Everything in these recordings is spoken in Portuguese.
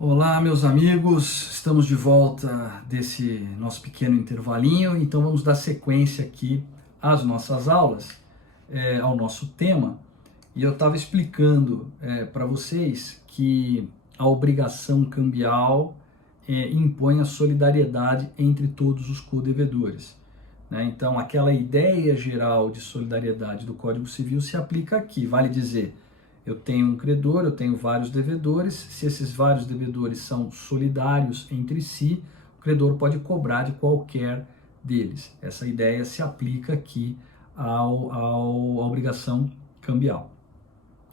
Olá, meus amigos, estamos de volta desse nosso pequeno intervalinho, então vamos dar sequência aqui às nossas aulas, ao nosso tema. E eu estava explicando para vocês que a obrigação cambial impõe a solidariedade entre todos os codevedores, né? Então, aquela ideia geral de solidariedade do Código Civil se aplica aqui, vale dizer. Eu tenho um credor, eu tenho vários devedores. Se esses vários devedores são solidários entre si, o credor pode cobrar de qualquer deles. Essa ideia se aplica aqui à obrigação cambial.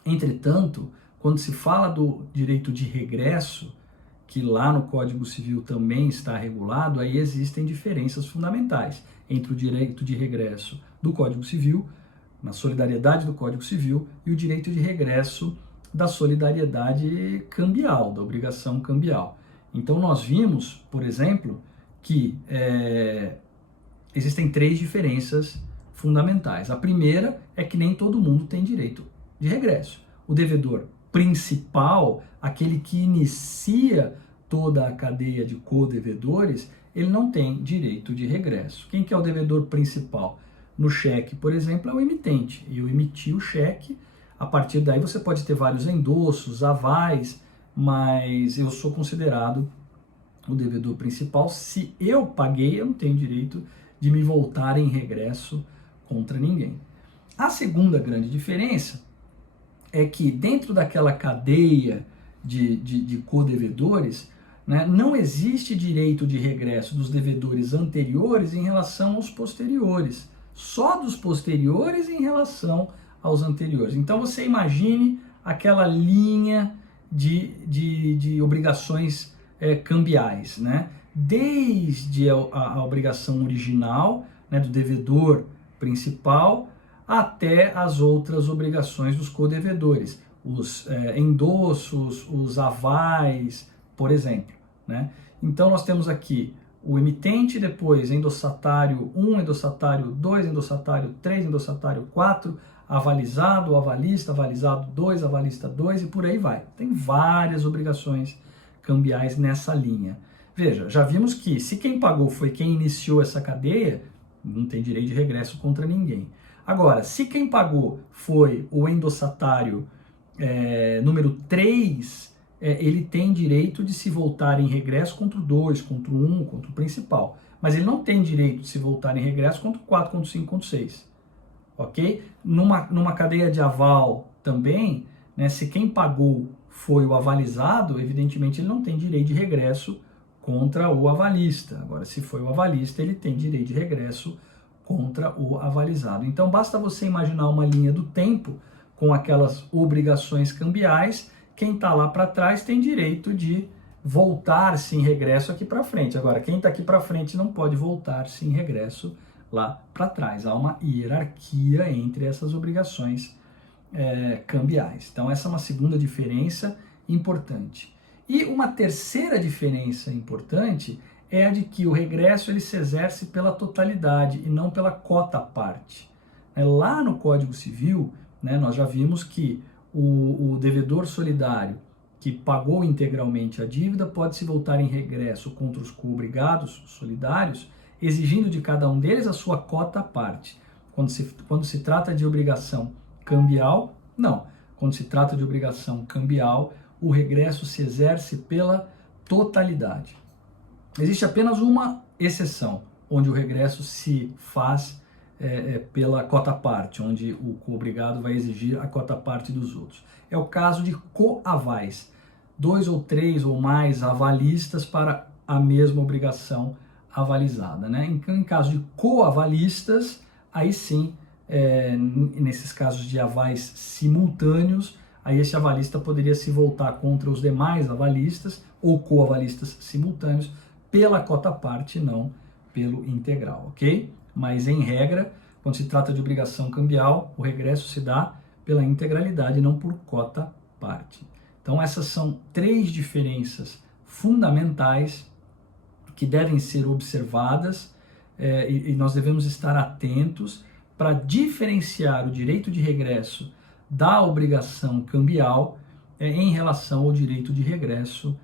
Entretanto, quando se fala do direito de regresso, que lá no Código Civil também está regulado, aí existem diferenças fundamentais entre o direito de regresso do Código Civil, na solidariedade do Código Civil, e o direito de regresso da solidariedade cambial, da obrigação cambial. Então nós vimos, por exemplo, que existem três diferenças fundamentais. A primeira é que nem todo mundo tem direito de regresso. O devedor principal, aquele que inicia toda a cadeia de codevedores, ele não tem direito de regresso. Quem que é o devedor principal? No cheque, por exemplo, é o emitente. Eu emiti o cheque, a partir daí você pode ter vários endossos, avais, mas eu sou considerado o devedor principal. Se eu paguei, eu não tenho direito de me voltar em regresso contra ninguém. A segunda grande diferença é que dentro daquela cadeia de codevedores, né, não existe direito de regresso dos devedores anteriores em relação aos posteriores, só dos posteriores em relação aos anteriores. Então você imagine aquela linha de obrigações cambiais, né? Desde a obrigação original, né, do devedor principal, até as outras obrigações dos codevedores, os endossos, os avais, por exemplo, né? Então nós temos aqui o emitente, depois endossatário 1, endossatário 2, endossatário 3, endossatário 4, avalizado, avalista, avalizado 2, avalista 2 e por aí vai. Tem várias obrigações cambiais nessa linha. Veja, já vimos que se quem pagou foi quem iniciou essa cadeia, não tem direito de regresso contra ninguém. Agora, se quem pagou foi o endossatário número 3, ele tem direito de se voltar em regresso contra o 2, contra o 1, contra o principal. Mas ele não tem direito de se voltar em regresso contra o 4, contra o 5, contra o 6. Ok? Numa cadeia de aval também, né, se quem pagou foi o avalizado, evidentemente ele não tem direito de regresso contra o avalista. Agora, se foi o avalista, ele tem direito de regresso contra o avalizado. Então, basta você imaginar uma linha do tempo com aquelas obrigações cambiais. Quem está lá para trás tem direito de voltar-se em regresso aqui para frente. Agora, quem está aqui para frente não pode voltar-se em regresso lá para trás. Há uma hierarquia entre essas obrigações cambiais. Então, essa é uma segunda diferença importante. E uma terceira diferença importante é a de que o regresso ele se exerce pela totalidade e não pela cota-parte. Lá no Código Civil, né, nós já vimos que o devedor solidário que pagou integralmente a dívida pode se voltar em regresso contra os coobrigados solidários, exigindo de cada um deles a sua cota-parte. Quando se trata de obrigação cambial, não. Quando se trata de obrigação cambial, o regresso se exerce pela totalidade. Existe apenas uma exceção, onde o regresso se faz pela cota-parte, onde o coobrigado vai exigir a cota-parte dos outros. É o caso de coavais, 2 ou 3 ou mais avalistas para a mesma obrigação avalizada, né? Em caso de coavalistas, aí sim, nesses casos de avais simultâneos, aí esse avalista poderia se voltar contra os demais avalistas ou coavalistas simultâneos pela cota-parte, não pelo integral, ok? Mas, em regra, quando se trata de obrigação cambial, o regresso se dá pela integralidade, não por cota-parte. Então, essas são três diferenças fundamentais que devem ser observadas e nós devemos estar atentos para diferenciar o direito de regresso da obrigação cambial em relação ao direito de regresso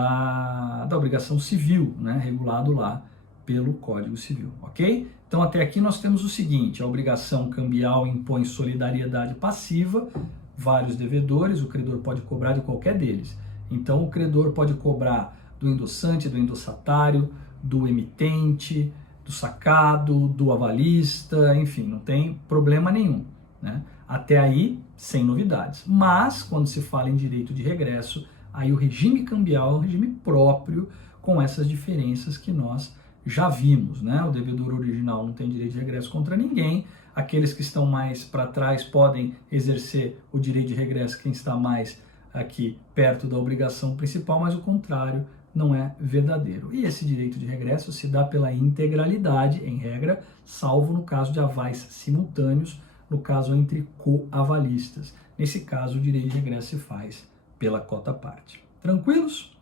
da obrigação civil, né, regulado lá pelo Código Civil, ok? Então até aqui nós temos o seguinte: a obrigação cambial impõe solidariedade passiva, vários devedores, o credor pode cobrar de qualquer deles. Então o credor pode cobrar do endossante, do endossatário, do emitente, do sacado, do avalista, enfim, não tem problema nenhum, né? Até aí, sem novidades. Mas, quando se fala em direito de regresso, aí o regime cambial é um regime próprio, com essas diferenças que nós já vimos, né? O devedor original não tem direito de regresso contra ninguém, aqueles que estão mais para trás podem exercer o direito de regresso quem está mais aqui perto da obrigação principal, mas o contrário não é verdadeiro. E esse direito de regresso se dá pela integralidade, em regra, salvo no caso de avais simultâneos, no caso entre coavalistas. Nesse caso, o direito de regresso se faz pela cota-parte. Tranquilos?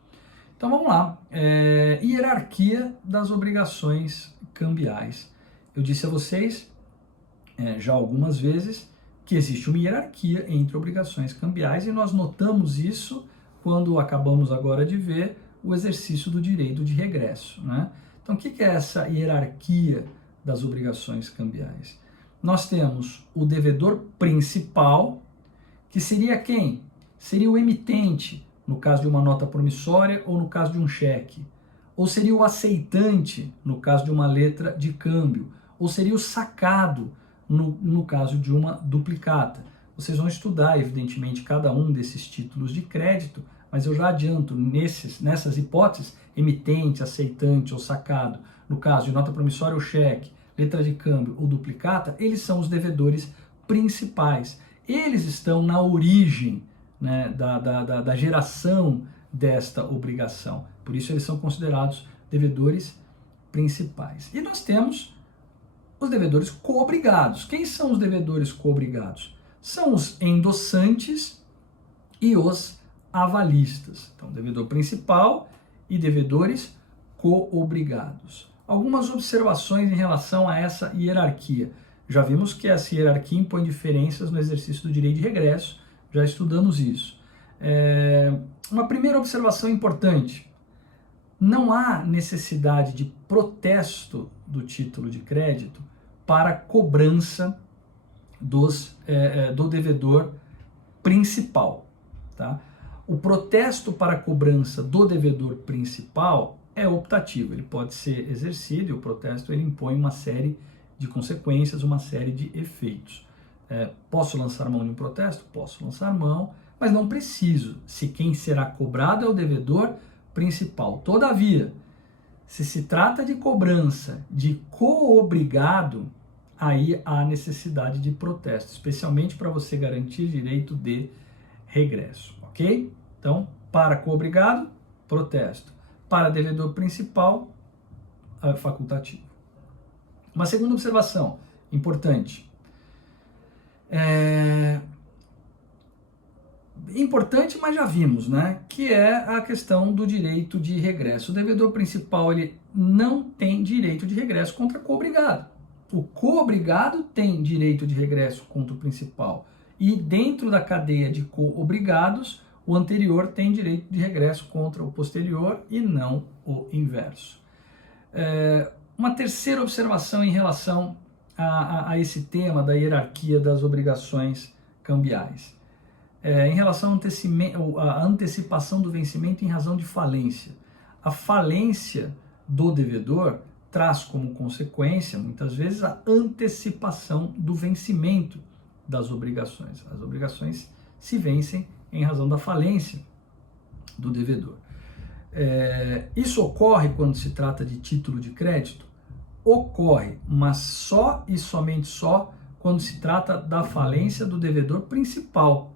Então vamos lá. Hierarquia das obrigações cambiais. Eu disse a vocês já algumas vezes que existe uma hierarquia entre obrigações cambiais e nós notamos isso quando acabamos agora de ver o exercício do direito de regresso, né? Então, o que é essa hierarquia das obrigações cambiais? Nós temos o devedor principal, que seria quem? Seria o emitente, no caso de uma nota promissória ou no caso de um cheque. Ou seria o aceitante, no caso de uma letra de câmbio. Ou seria o sacado, no caso de uma duplicata. Vocês vão estudar, evidentemente, cada um desses títulos de crédito, mas eu já adianto, nessas hipóteses, emitente, aceitante ou sacado, no caso de nota promissória ou cheque, letra de câmbio ou duplicata, eles são os devedores principais. Eles estão na origem, né, da geração desta obrigação. Por isso eles são considerados devedores principais. E nós temos os devedores coobrigados. Quem são os devedores coobrigados? São os endossantes e os avalistas. Então, devedor principal e devedores coobrigados. Algumas observações em relação a essa hierarquia. Já vimos que essa hierarquia impõe diferenças no exercício do direito de regresso, já estudamos isso. Uma primeira observação importante: não há necessidade de protesto do título de crédito para cobrança do devedor principal, tá? O protesto para cobrança do devedor principal é optativo, ele pode ser exercido e o protesto ele impõe uma série de consequências, uma série de efeitos. Posso lançar mão de um protesto? Posso lançar mão, mas não preciso, se quem será cobrado é o devedor principal. Todavia, se se trata de cobrança de coobrigado, aí há necessidade de protesto, especialmente para você garantir direito de regresso, ok? Então, para coobrigado, protesto. Para devedor principal, facultativo. Uma segunda observação importante. Importante, mas já vimos, né? Que é a questão do direito de regresso. O devedor principal ele não tem direito de regresso contra coobrigado. O coobrigado tem direito de regresso contra o principal. E dentro da cadeia de coobrigados, o anterior tem direito de regresso contra o posterior e não o inverso. Uma terceira observação em relação a esse tema da hierarquia das obrigações cambiais. Em relação à antecipação do vencimento em razão de falência. A falência do devedor traz como consequência, muitas vezes, a antecipação do vencimento das obrigações. As obrigações se vencem em razão da falência do devedor. Isso ocorre quando se trata de título de crédito? Ocorre, mas só e somente só quando se trata da falência do devedor principal,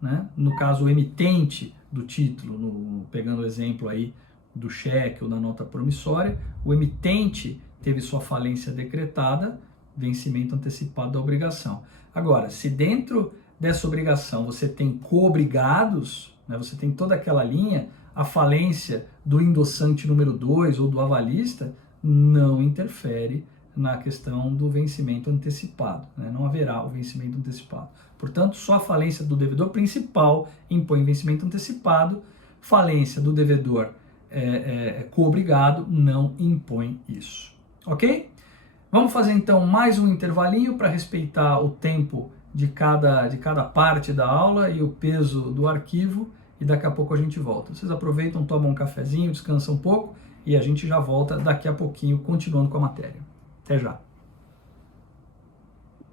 né? No caso, o emitente do título, pegando o exemplo aí do cheque ou da nota promissória, o emitente teve sua falência decretada, vencimento antecipado da obrigação. Agora, se dentro dessa obrigação você tem coobrigados, né, você tem toda aquela linha, a falência do endossante número 2 ou do avalista não interfere na questão do vencimento antecipado, né? Não haverá o vencimento antecipado. Portanto, só a falência do devedor principal impõe vencimento antecipado, falência do devedor coobrigado não impõe isso. Ok? Vamos fazer então mais um intervalinho para respeitar o tempo de cada parte da aula e o peso do arquivo, e daqui a pouco a gente volta. Vocês aproveitam, tomam um cafezinho, descansam um pouco e a gente já volta daqui a pouquinho, continuando com a matéria. Até já!